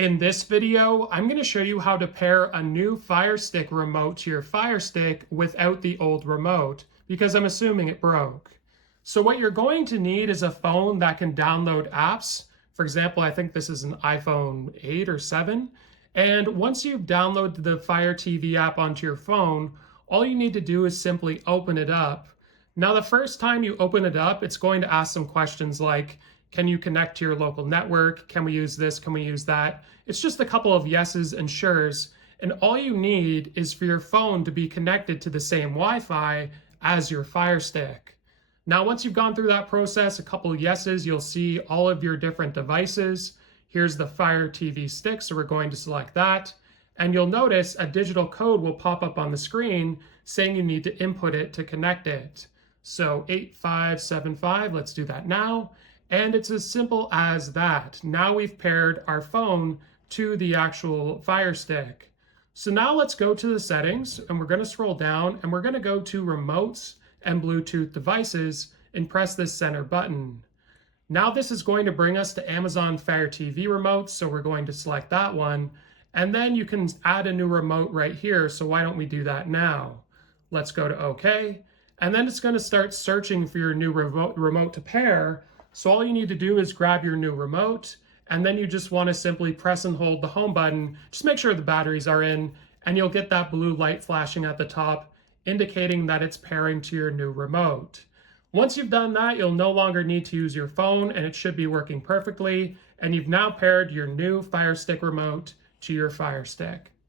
In this video, I'm going to show you how to pair a new FireStick remote to your FireStick without the old remote, because I'm assuming it broke. So what you're going to need is a phone that can download apps. For example, I think this is an iPhone 8 or 7. And once you've downloaded the Fire TV app onto your phone, all you need to do is simply open it up. Now, the first time you open it up, it's going to ask some questions like, can you connect to your local network? Can we use this? Can we use that? It's just a couple of yeses and sures. And all you need is for your phone to be connected to the same Wi-Fi as your Fire Stick. Now, once you've gone through that process, a couple of yeses, you'll see all of your different devices. Here's the Fire TV stick, so we're going to select that. And you'll notice a digital code will pop up on the screen saying you need to input it to connect it. So 8575, let's do that now. And it's as simple as that. Now we've paired our phone to the actual Fire Stick. So now let's go to the settings, and we're going to scroll down, and we're going to go to Remotes and Bluetooth Devices and press this center button. Now this is going to bring us to Amazon Fire TV remotes, so we're going to select that one. And then you can add a new remote right here, so why don't we do that now? Let's go to OK. And then it's going to start searching for your new remote to pair. So all you need to do is grab your new remote, and then you just want to simply press and hold the home button. Just make sure the batteries are in, and you'll get that blue light flashing at the top, indicating that it's pairing to your new remote. Once you've done that, you'll no longer need to use your phone, and it should be working perfectly. And you've now paired your new Fire Stick remote to your Fire Stick.